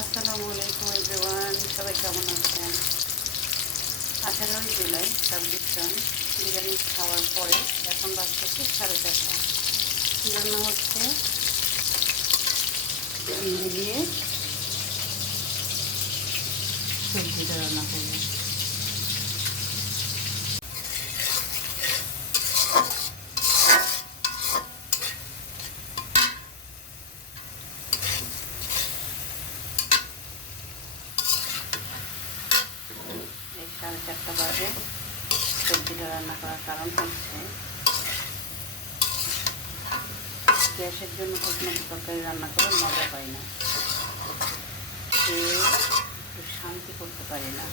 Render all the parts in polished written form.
আসসালামু আলাইকুম এভরিওয়ান, সবাই কেমন আছেন? 18ই জুলাই 26 সন বিরিয়ানি খাওয়ার পরে এখন বাজতেছে 4:30। কী রান্না হচ্ছে? চিংড়ি দিয়ে সবজিটা রান্না করবো। এই 4:30 বাজে। সবজিটা রান্না করার কারণ হচ্ছে গ্যাসের জন্য ঠিকমতো তরকারি রান্না করে মজা পাই না, খেয়ে একটু শান্তি করতে পারি না।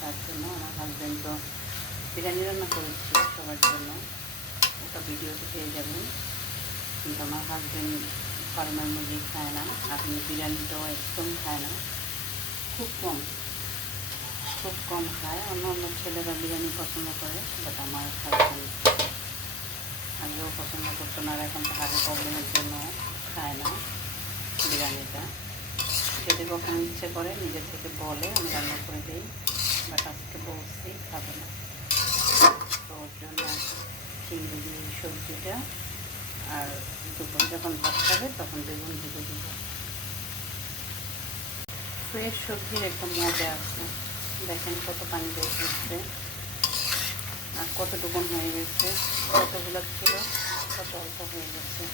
তার জন্য আমার হাজব্যান্ড তো বিরিয়ানি রান্না করেছি সবার জন্য, ওটা ভিডিওতে পেয়ে যাবেন। কিন্তু আমার হাজব্যান্ড ফার্মার মুরগি খায় না, আপনি বিরিয়ানিটাও একদম খায় না, খুব কম খায়। অন্য অন্য ছেলেরা বিরিয়ানি পছন্দ করে, বাট আমার হাজব্যান্ড আগেও পছন্দ করতো না, আর এখন তো হার্টের প্রবলেমের জন্য খায় না বিরিয়ানিটা। যদি কখনো ইচ্ছে করে নিজে থেকে বলে, আমি রান্না করে দিই, বাট আজকে বলছি খাবে না। তো ওর জন্য চিংড়ি দিয়ে সবজিটা, আর দুপুরে যখন ভাত খাবে তখন বেগুন ভেজে দেবো। ফ্রেশ সবজির একটা মজা আছে। দেখেন কত পানি বের হচ্ছে আর কতটুকু হয়ে গেছে, কতগুলো ছিল কত অল্প হয়ে গেছে।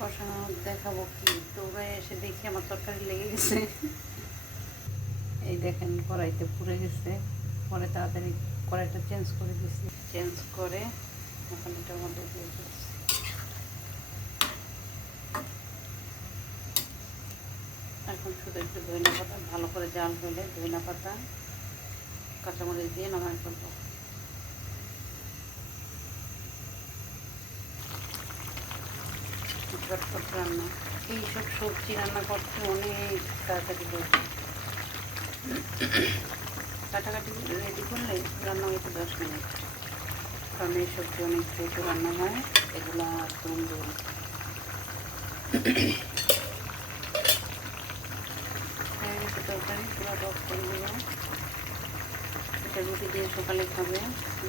কষানো দেখাবো কি, দৌড়ে এসে দেখি আমার তরকারি লেগে গেছে। এই দেখেন কড়াইতে পুড়ে গেছে, পরে তাড়াতাড়ি কড়াইটা চেঞ্জ করে দিচ্ছি। চেঞ্জ করে এখন এটার মধ্যে দিয়ে দিচ্ছি। এখন শুধু একটু ধনিয়া পাতা, ভালো করে জাল হলে ধনিয়া পাতা কাঁচামরিচ দিয়ে নামাই করবো। ঝটপট রান্না, এইসব সবজি রান্না করতে অনেক তাড়াতাড়ি হয়ে যায়। কাটাকাটি রেডি করলে রান্না হইতে 10 মিনিট, কারণ এই সবজি অনেক দ্রুত রান্না হয়। এগুলো একদম দূর হয়ে গেছে তরকারি, পুরো রক করে দেবো। এটা রুটি দিয়ে সকালে খাবে,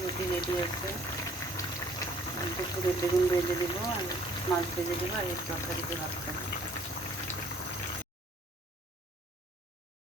রুটি রেডি আছে। দুপুরে বেগুন ভেজে দেবো আর মাছ ভেজে দেবো, আর এই তরকারিতে ভাত খাবে।